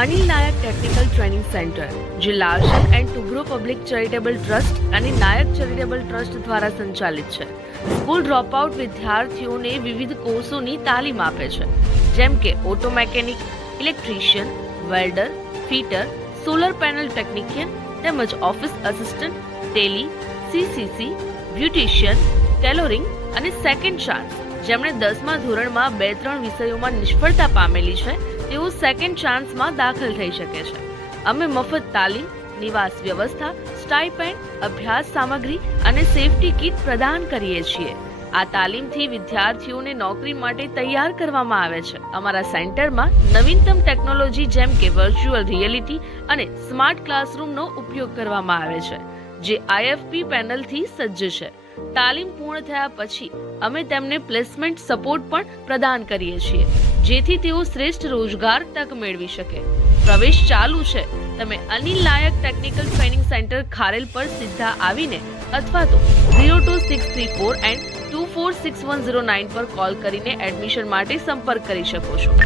અનિલ નાયક technical training centre જે Larsen and Toubro public charitable trust અને નાયક charitable trust દ્વારા સંચાલિત છે. સ્કૂલ ડ્રોપઆઉટ વિદ્યાર્થીઓને વિવિધ કોર્સોની તાલીમ આપે છે, જેમ કે auto mechanic, electrician, welder, fitter, solar panel technician તેમજ office assistant, Tally, CCC, beautician, tailoring અને સેકન્ડ ચાન્સ. જેમણે 10મા ધોરણમાં 2-3 વિષયોમાં નિષ્ફળતા પામેલી છે તેઓ સેકન્ડ ચાન્સમાં દાખલ થઈ શકે છે. અમે મફત તાલીમ, નિવાસ વ્યવસ્થા, સ્ટાઇપેન્ડ, અભ્યાસ સામગ્રી અને સેફટી કિટ પ્રદાન કરીએ છીએ. આ તાલીમથી વિદ્યાર્થીઓને નોકરી માટે તૈયાર કરવામાં આવે છે. અમારા સેન્ટરમાં નવીનતમ ટેકનોલોજી જેમ કે વર્ચ્યુઅલ રિયલિટી અને સ્માર્ટ ક્લાસરૂમનો ઉપયોગ કરવામાં આવે છે, જે IFP પેનલથી સજ્જ છે. તાલીમ પૂર્ણ થયા પછી અમે તેમને પ્લેસમેન્ટ સપોર્ટ પણ પ્રદાન કરીએ છીએ, જેથી તેઓ શ્રેષ્ઠ રોજગાર તક મેળવી શકે. પ્રવેશ ચાલુ છે. તમે અનિલ નાયક ટેકનિકલ ટ્રેનિંગ સેન્ટર ખારેલ પર સીધા આવીને અથવા તો 02634 and 246109 પર કોલ કરીને એડમિશન માટે સંપર્ક કરી શકો છો.